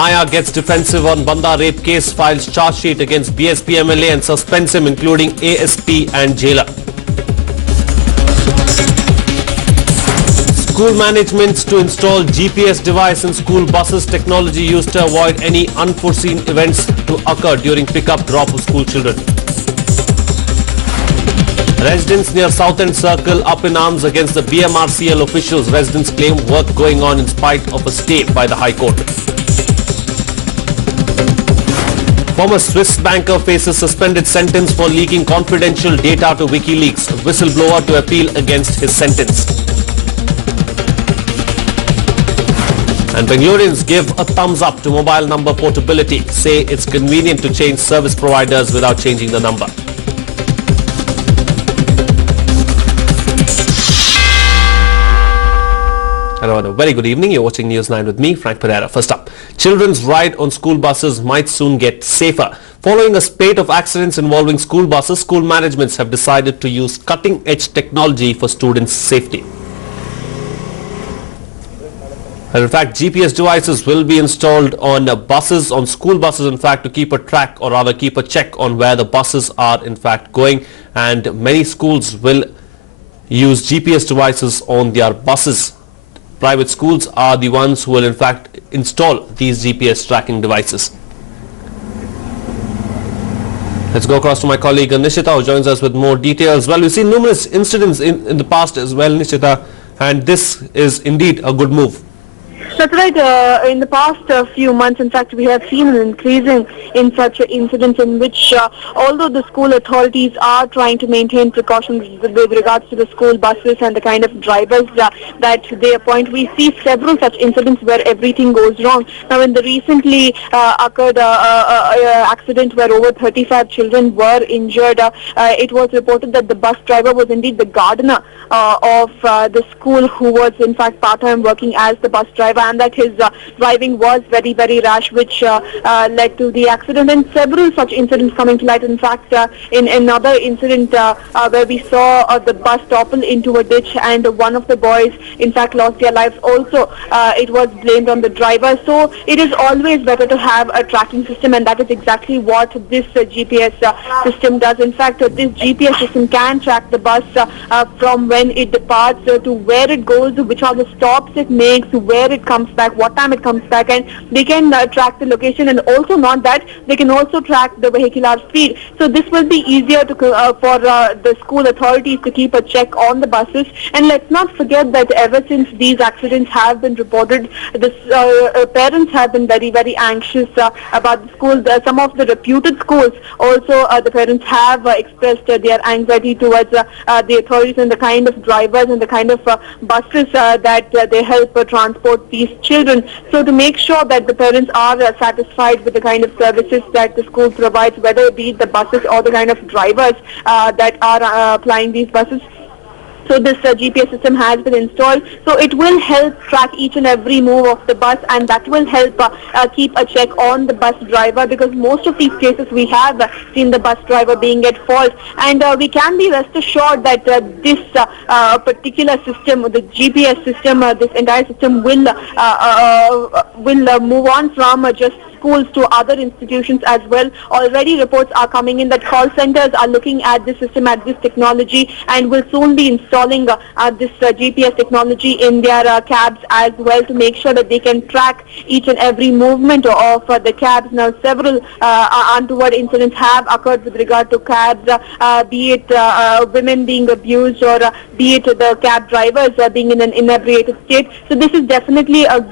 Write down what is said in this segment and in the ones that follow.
Maya gets defensive on Banda rape case, files charge sheet against BSP MLA and suspends him, including ASP and jailer. School managements to install GPS device in school buses, technology used to avoid any unforeseen events to occur during pick-up drop of school children. Residents near South End Circle up in arms against the BMRCL officials. Residents claim work going on in spite of a stay by the High Court. Former Swiss banker faces suspended sentence for leaking confidential data to WikiLeaks. A whistleblower to appeal against his sentence. And Bangaloreans give a thumbs up to mobile number portability. Say it's convenient to change service providers without changing the number. Hello and a very good evening. You're watching News 9 with me, Frank Pereira. First up, children's ride on school buses might soon get safer. Following a spate of accidents involving school buses, school managements have decided to use cutting-edge technology for students' safety. And in fact, GPS devices will be installed on buses, on school buses, in fact, to keep a track, or rather keep a check on where the buses are in fact going. And many schools will use GPS devices on their buses. Private schools are the ones who will in fact install these GPS tracking devices. Let's go across to my colleague Nishita, who joins us with more details. Well, we've seen numerous incidents in the past as well, Nishita, and this is indeed a good move. That's right. In the past few months, in fact, we have seen an increasing in such incidents in which, although the school authorities are trying to maintain precautions with regards to the school buses and the kind of drivers that they appoint, we see several such incidents where everything goes wrong. Now, in the recently occurred accident where over 35 children were injured, it was reported that the bus driver was indeed the gardener of the school, who was in fact part-time working as the bus driver, and that his driving was very, very rash, which led to the accident, and several such incidents coming to light. In fact, in another incident where we saw the bus topple into a ditch and one of the boys in fact lost their lives, also it was blamed on the driver. So it is always better to have a tracking system, and that is exactly what this GPS system does. In fact, this GPS system can track the bus from when it departs to where it goes, which are the stops it makes, where it comes back, what time it comes back, and they can track the location, and also not that, they can also track the vehicular speed. So this will be easier to for the school authorities to keep a check on the buses. And let's not forget that ever since these accidents have been reported, the parents have been very, very anxious about the schools. Some of the reputed schools also, the parents have expressed their anxiety towards the authorities and the kind of drivers and the kind of buses that they help transport these children. So to make sure that the parents are satisfied with the kind of services that the school provides, whether it be the buses or the kind of drivers that are applying these buses. So this GPS system has been installed, so it will help track each and every move of the bus, and that will help keep a check on the bus driver, because most of these cases we have seen the bus driver being at fault, and we can be rest assured that this particular system, the GPS system, this entire system will move on from just schools to other institutions as well. Already reports are coming in that call centers are looking at this system, at this technology, and will soon be installing this GPS technology in their cabs as well, to make sure that they can track each and every movement of the cabs. Now, several untoward incidents have occurred with regard to cabs, be it women being abused, or be it the cab drivers being in an inebriated state. So this is definitely a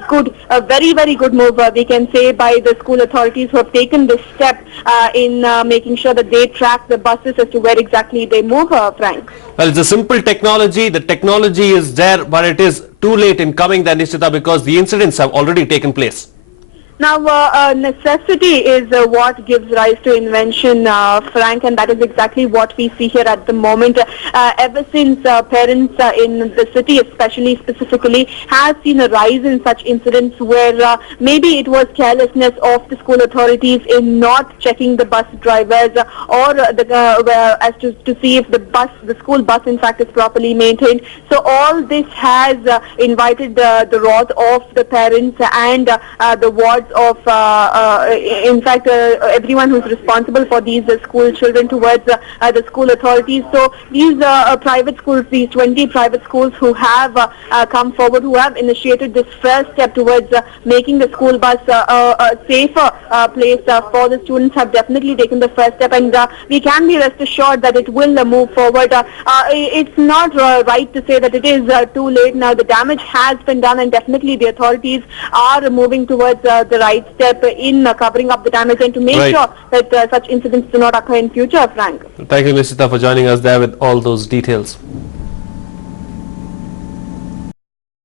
very, very good move, we can say, by the school authorities, who have taken this step in making sure that they track the buses as to where exactly they move, Frank. Well, it's a simple technology. The technology is there, but it is too late in coming there, Nishita, because the incidents have already taken place. Now, necessity is what gives rise to invention, Frank, and that is exactly what we see here at the moment. Ever since parents in the city, specifically, have seen a rise in such incidents where maybe it was carelessness of the school authorities in not checking the bus drivers, or as to see if the school bus, in fact, is properly maintained. So all this has invited the wrath of the parents and the wards of, in fact, everyone who's responsible for these school children towards the school authorities. So these private schools, these 20 private schools who have come forward, who have initiated this first step towards making the school bus a safer place for the students, have definitely taken the first step, and we can be rest assured that it will move forward. It's not right to say that it is too late now. The damage has been done, and definitely the authorities are moving towards the right step in covering up the damage and to make Right. sure that such incidents do not occur in future, Frank. Thank you, Nishita, for joining us there with all those details.